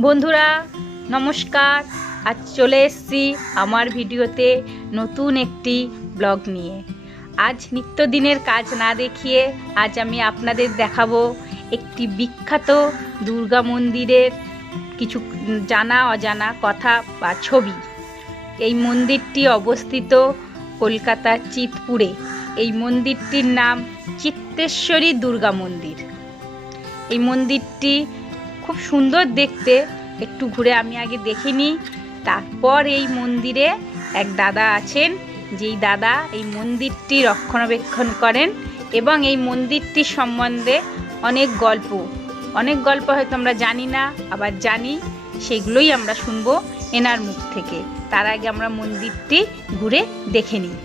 বন্ধুরা নমস্কার। আজ চলে এসেছি আমার ভিডিওতে নতুন একটি ব্লগ নিয়ে। আজ নিত্যদিনের কাজ না দেখিয়ে আজ আমি আপনাদের দেখাবো একটি বিখ্যাত দুর্গা মন্দিরের কিছু জানা অজানা কথা বা ছবি। এই মন্দিরটি অবস্থিত কলকাতার চিৎপুরে। এই মন্দিরটির নাম চিত্তেশ্বরী দুর্গা মন্দির। এই মন্দিরটি খুব সুন্দর দেখতে। একটু ঘুরে আমি আগে দেখিনি, তারপর এই মন্দিরে এক দাদা আছেন, যেই দাদা এই মন্দিরটি রক্ষণাবেক্ষণ করেন এবং এই মন্দিরটির সম্বন্ধে অনেক গল্প হয়তো আমরা জানি না, আবার জানি, সেগুলোই আমরা শুনবো এনার মুখ থেকে। তার আগে আমরা মন্দিরটি ঘুরে দেখে নিই।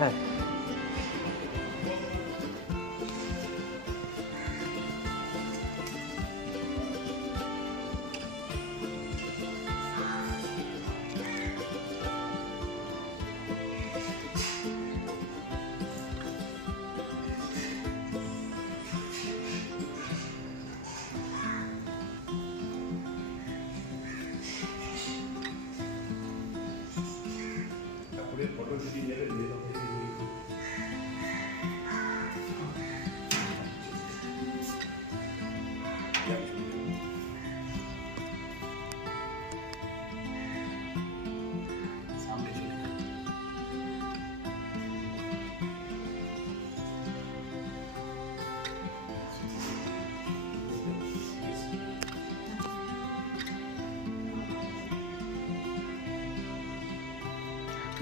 হ্যাঁ। ফটো যদি নেবে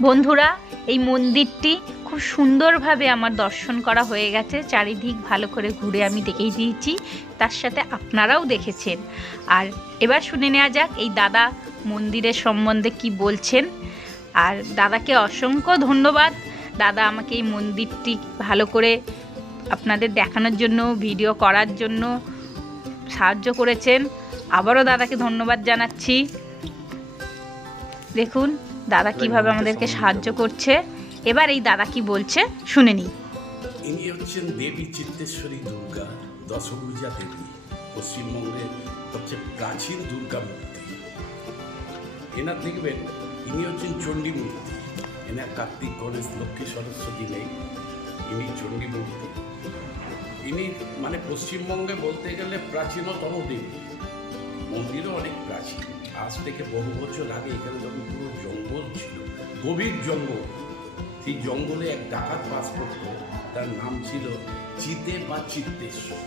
বন্ধুরা, এই মন্দিরটি খুব সুন্দরভাবে আমার দর্শন করা হয়ে গেছে। চারিদিক ভালো করে ঘুরে আমি দেখেই দিয়েছি, তার সাথে আপনারাও দেখেছেন। আর এবার শুনে নেওয়া যাক এই দাদা মন্দিরের সম্বন্ধে কি বলছেন। আর দাদাকে অসংখ্য ধন্যবাদ। দাদা আমাকে এই মন্দিরটি ভালো করে আপনাদের দেখানোর জন্য, ভিডিও করার জন্য সাহায্য করেছেন। আবারও দাদাকে ধন্যবাদ জানাচ্ছি। দেখুন দাদা কিভাবে আমাদেরকে সাহায্য করছে। এবার এই দাদা কি বলছে শুনে নিই। ইনি হচ্ছেন দেবী চিত্তেশ্বরী দুর্গা, দশভুজা দেবী, পশ্চিমবঙ্গের সবচেয়ে প্রাচীন দুর্গা মূর্তি। এনার দেখবেন ইনি হচ্ছেন চণ্ডী মূর্তি। এনার কার্তিক, গণেশ, লক্ষ্মী, সরস্বতী নেই, ইনি চণ্ডী মূর্তি। ইনি মানে পশ্চিমবঙ্গে বলতে গেলে প্রাচীনতম দেবী। মন্দিরও অনেক প্রাচীন। আজ থেকে বহু বছর আগে এখানে যখন পুরো জঙ্গল ছিল, গভীর জঙ্গল, সেই জঙ্গলে এক ডাকাত বাস করত। তার নাম ছিল চিতে বা চিত্তেশ্বর।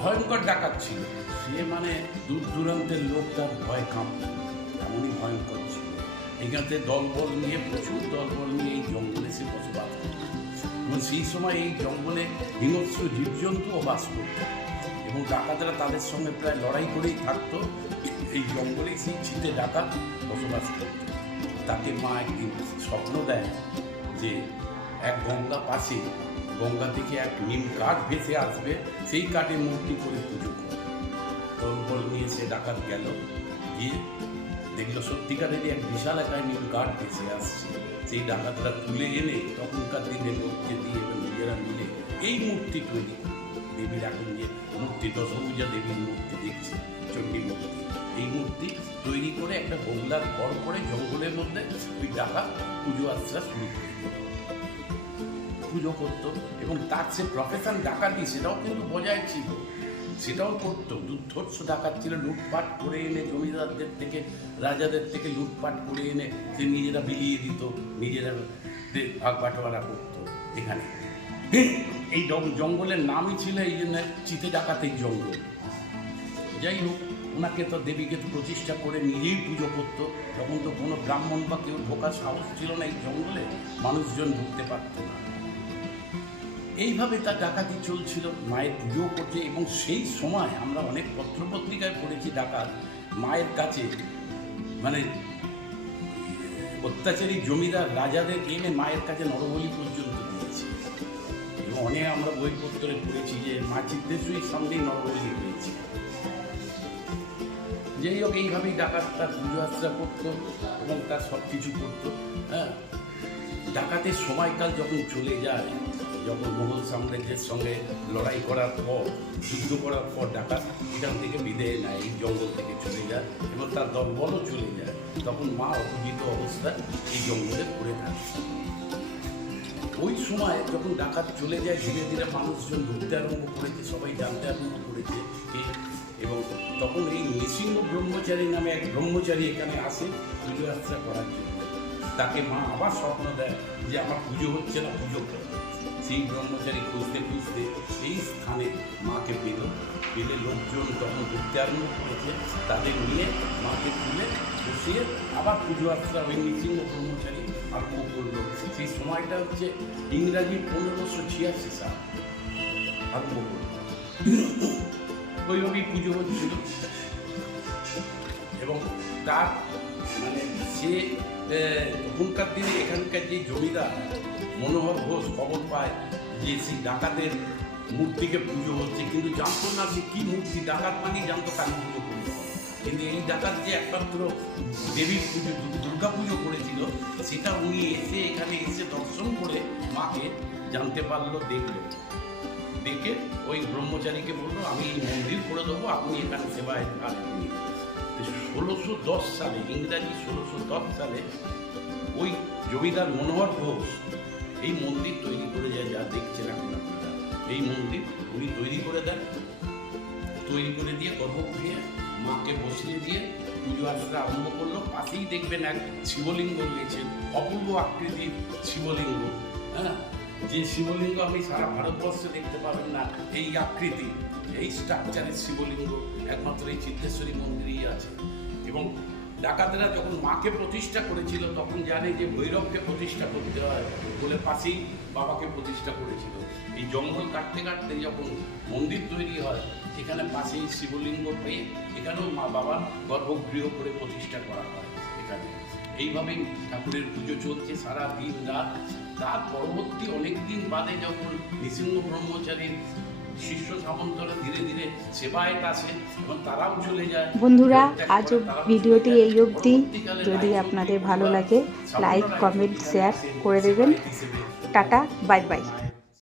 ভয়ঙ্কর ডাকাত ছিল সে, মানে দূর দূরান্তের লোক তার ভয় কাঁপত, এমনই ভয়ঙ্কর ছিল। এখানে দলবল নিয়ে, প্রচুর দলবল নিয়ে এই জঙ্গলে সে বসবাস করত। এবং সেই সময় এই জঙ্গলে হিংস্র জীবজন্তুও বাস করত এবং ডাকাতরা তাদের সঙ্গে প্রায় লড়াই করেই থাকতো। এই জঙ্গলে সেই চিতে ডাকাত বসবাস করত। তাকে মা একদিন স্বপ্ন দেয় যে এক গঙ্গা পাশে গঙ্গা থেকে এক নিম কাঠ ভেসে আসবে, সেই কাঠে মূর্তি করে পুজো করে। তোর নিয়ে সে ডাকাত গেল, গিয়ে দেখলো সত্যিকারেরই এক বিশাল একায় নিম কাঠ ভেসে আসছে। সেই ডাকাতরা তুলে এনে তখনকার দিনে লোককে দিয়ে এবং নিজেরা মিলে এই মূর্তি তৈরি করে। দেবীর এখন যে মূর্তি, দশভুজা দেবীর মূর্তি দেখছে, চণ্ডী মূর্তি, এই মূর্তি তৈরি করে একটা বগলার ঘর করে জঙ্গলের মধ্যে ওই ডাকাত পুজো আর্চা শুরু করে পুজো করতো। এবং তার সে প্রফেশন ডাকাতি সেটাও কিন্তু বজায় ছিল, সেটাও করতো। দুর্ধর্ষ ডাকাত ছিল, লুটপাট করে এনে জমিদারদের থেকে, রাজাদের থেকে লুটপাট করে এনে সে নিজেরা বিলিয়ে দিত, নিজেরা ভাগ বাটোয়ারা করতো। এখানে এই জঙ্গলের নামই ছিল এই জন্য চিতে ডাকাতের জঙ্গল। যাই হোক, ওনাকে তো দেবীকে প্রতিষ্ঠা করে নিজেই পুজো করতো। তখন তো কোনো ব্রাহ্মণ বা কেউ ঢোকার সাহস ছিল না এই জঙ্গলে, মানুষজন ঢুকতে পারতো না। এইভাবে তার ডাকাতি চলছিল, মায়ের পুজো করছে। এবং সেই সময় আমরা অনেক পত্রপত্রিকায় পড়েছি ডাকাত মায়ের কাছে মানে অত্যাচারী জমিদার রাজাদের এনে মায়ের কাছে নরবলি পর্যন্ত দিয়েছে। এবং অনেক আমরা বইপত্রে পড়েছি যে মা চিত্তেশ্বরীর সঙ্গেই নরবলি হয়েছে। যাই হোক, এইভাবেই ডাকাত তার পুজো আর্চা করতো এবং তার সব কিছু করতো। হ্যাঁ, ডাকাতের সময়কাল যখন চলে যায়, যখন মোগল সাম্রাজ্যের সঙ্গে লড়াই করার পর, যুদ্ধ করার পর ডাকাত এখান থেকে বিদায় নেয়, এই জঙ্গল থেকে চলে যায় এবং তার দলবলও চলে যায়। তখন মা অপূজিত অবস্থায় এই জঙ্গলে পড়ে থাকে। ওই সময় যখন ডাকাত চলে যায়, ধীরে ধীরে মানুষজন ঢুকতে আরম্ভ করেছে, সবাই জানতে আরম্ভ করেছে। এবং তখন এই নৃসিংহ ব্রহ্মচারী নামে এক ব্রহ্মচারী এখানে আসে পুজো আর্চা করার জন্য। তাকে মা আবার স্বপ্ন দেয় যে আমার পুজো হচ্ছে না, পুজো করে। সেই ব্রহ্মচারী খুঁজতে খুঁজতে এই স্থানে মাকে পেলে লোকজন তখন ঢুকতে আরম্ভ করেছে। তাদের নিয়ে মাকে তুলে বসিয়ে আবার পুজো আর্চা ওই নৃসিংহ ব্রহ্মচারী আরম্ভ করলো। সেই সময়টা হচ্ছে ইংরাজি 1586 সাল আরম্ভ করলো। ওইভাবেই পুজো হচ্ছিল। এবং তার মানে সে তখনকার দিনে এখানকার যে জমিদার মনোহর ঘোষ খবর পায় যে সেই ডাকাতের মূর্তিকে পুজো হচ্ছে, কিন্তু জানতো না সে কী মূর্তি। ডাকাত মানেই জানতো কালী পুজো করতে। কিন্তু এই ডাকাত যে একমাত্র দেবীর পুজো, দুর্গা পুজো করেছিল, সেটা উনি এখানে এসে দর্শন করে মাকে জানতে পারলো, দেখে ওই ব্রহ্মচারীকে বললো আমি এই মন্দির করে দেবো, আপনি এখানে সেবায় আসবেন। 1610 সালে, ইংরাজি 1610 সালে ওই জমিদার মনোহর ঘোষ এই মন্দির তৈরি করে যায়, যা দেখছেন এখন আপনারা। এই মন্দির উনি তৈরি করে দেন, তৈরি করে দিয়ে গর্ভগৃহে মাকে বসিয়ে দিয়ে পুজো আর্চা আরম্ভ করলো। পাশেই দেখবেন এক শিবলিঙ্গ রয়েছেন, অপূর্ব আকৃতির শিবলিঙ্গ। হ্যাঁ, যে শিবলিঙ্গ আপনি সারা ভারতবর্ষে দেখতে পাবেন না, এই আকৃতি, এই স্ট্রাকচারের শিবলিঙ্গ একমাত্র এই চিত্তেশ্বরী মন্দিরেই আছে। এবং ডাকাতরা যখন মাকে প্রতিষ্ঠা করেছিল তখন জানে যে ভৈরবকে প্রতিষ্ঠা করতে হয় বলে পাশেই বাবাকে প্রতিষ্ঠা করেছিল। এই জঙ্গল কাটতে কাটতে যখন মন্দির তৈরি হয়, এখানে পাশেই শিবলিঙ্গ পেয়ে এখানেও মা বাবার গর্ভগৃহ করে প্রতিষ্ঠা করা হয় এখানে। এইভাবেই ঠাকুরের পুজো চলছে সারা দিন রাত। তার পরবর্তী অনেক দিন বাদে যখন নৃসিংহ ব্রহ্মচারীর শিষ্য সামন্তরা ধীরে ধীরে সেবায় আসে এবং তারাও চলে যায়। বন্ধুরা, আজ ভিডিওটি এই অবধি। যদি আপনাদের ভালো লাগে লাইক, কমেন্ট, শেয়ার করে দেবেন। Tata, bye bye.